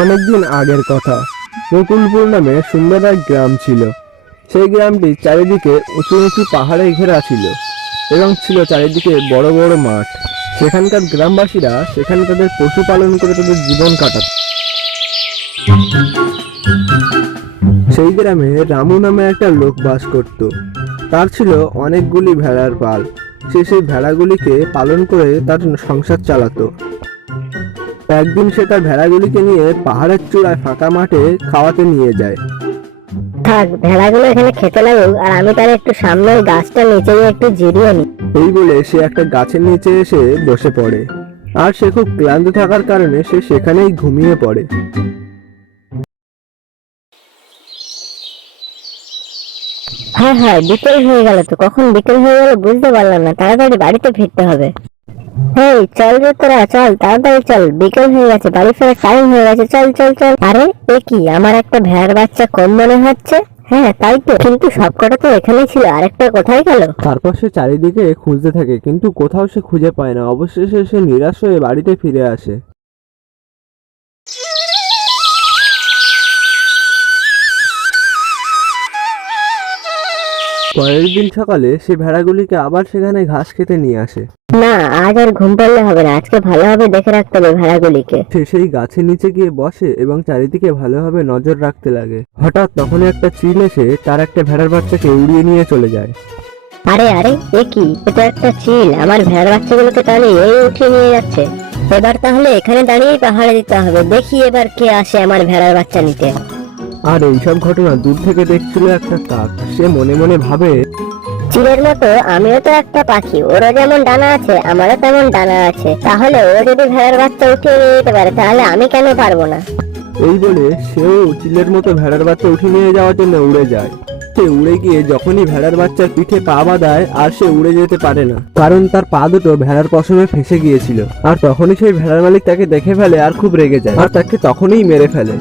অনেকদিন আগের কথা। মুকুলপুর নামে সুন্দর এক গ্রাম ছিল। সেই গ্রামটি চারিদিকে উঁচু উঁচু পাহাড়ে ঘেরা ছিল এবং ছিল চারিদিকে বড় বড় মাঠ। সেখানকার গ্রামবাসীরা সেখানে তাদের পশুপালন করে তাদের জীবন কাটাত। সেই গ্রামে রামু নামে একটা লোক বাস করত। তার ছিল অনেকগুলি ভেড়ার পাল। সে সেই ভেড়াগুলিকে পালন করে তার সংসার চালাতো। একদিন সে তার ভেড়াগুলিকে নিয়ে পাহাড়ের চূড়ায় ফাঁকা মাঠে খাওয়াতে নিয়ে যায়। থাক, ভেড়াগুলো এখানে খেতে লাগুক, আর আমি তার একটু সামনে ওই গাছটার নিচে গিয়ে একটু জিরিয়ে নিই। এই বলে সে একটা গাছের নিচে এসে বসে পড়ে। আর সে খুব ক্লান্ত থাকার কারণে সে সেখানেই ঘুমিয়ে পড়ে। হ্যাঁ হ্যাঁ, বিকেল হয়ে গেল তো। কখন বিকেল হয়ে গেল বুঝতে পারলাম না। তাড়াতাড়ি বাড়িতে ফিরতে হবে। হেই, চল রে তোরা, চল তাড়াতাড়ি চল, বিকেল হয়ে গেছে, বাড়ি ফেরার টাইম হয়ে গেছে, চল চল চল। আরে এ কি, আমার একটা ভেড়ার বাচ্চা কম মনে হচ্ছে। হ্যাঁ তাই তো, কিন্তু সবকটা তো এখানেই ছিল, আরেকটা কোথায় গেল? তারপর সে চারিদিকে খুঁজতে থাকে, কিন্তু কোথাও সে খুঁজে পায় না। অবশেষে সে নিরাশ হয়ে বাড়িতে ফিরে আসে। পরের দিন সকালে সে ভেড়াগুলিকে আবার সেখানে ঘাস খেতে নিয়ে আসে। না, আজ আর ঘুম পাড়লে হবে না, আজকে ভালোভাবে দেখে রাখতে হবে ভেড়াগুলিকে। সে সেই গাছের নিচে গিয়ে বসে এবং চারিদিকে ভালোভাবে নজর রাখতে লাগে। হঠাৎ তখনই একটা চিল এসে তার একটা ভেড়ার বাচ্চাকে উড়িয়ে নিয়ে চলে যায়। আরে আরে, এ কি, এটা একটা চিল আমার ভেড়ার বাচ্চাগুলোকে তাহলে এই উঠিয়ে নিয়ে যাচ্ছে। এবার তাহলে এখানে দাঁড়িয়েই পাহাড়ে দিতে হবে, দেখি এবার কে আসে আমার ভেড়ার বাচ্চা নিতে। আর এইসব ঘটনা দূর থেকে দেখছিল একটা কাক। সে মনে মনে ভাবে, চিলের মতো আমিও তো একটা পাখি, ওরও যেমন ডানা আছে আমারও তেমন ডানা আছে, তাহলে ও যদি ভেড়ার বাচ্চা উঠিয়ে নিয়ে যেতে পারে তাহলে আমি কেন পারবো না? এই বলে সেও চিলের মতো ভেড়ার বাচ্চা উঠিয়ে নিয়ে যাওয়ার জন্য উড়ে যায়। সে উড়ে গিয়ে যখনই ভেড়ার বাচ্চার পিঠে পা বাঁধায়, আর সে উড়ে যেতে পারে না, কারণ তার পা দুটো ভেড়ার পশমে ফেঁসে গিয়েছিল। আর তখনই সেই ভেড়ার মালিক তাকে দেখে ফেলে আর খুব রেগে যায়, আর তাকে তখনই মেরে ফেলে।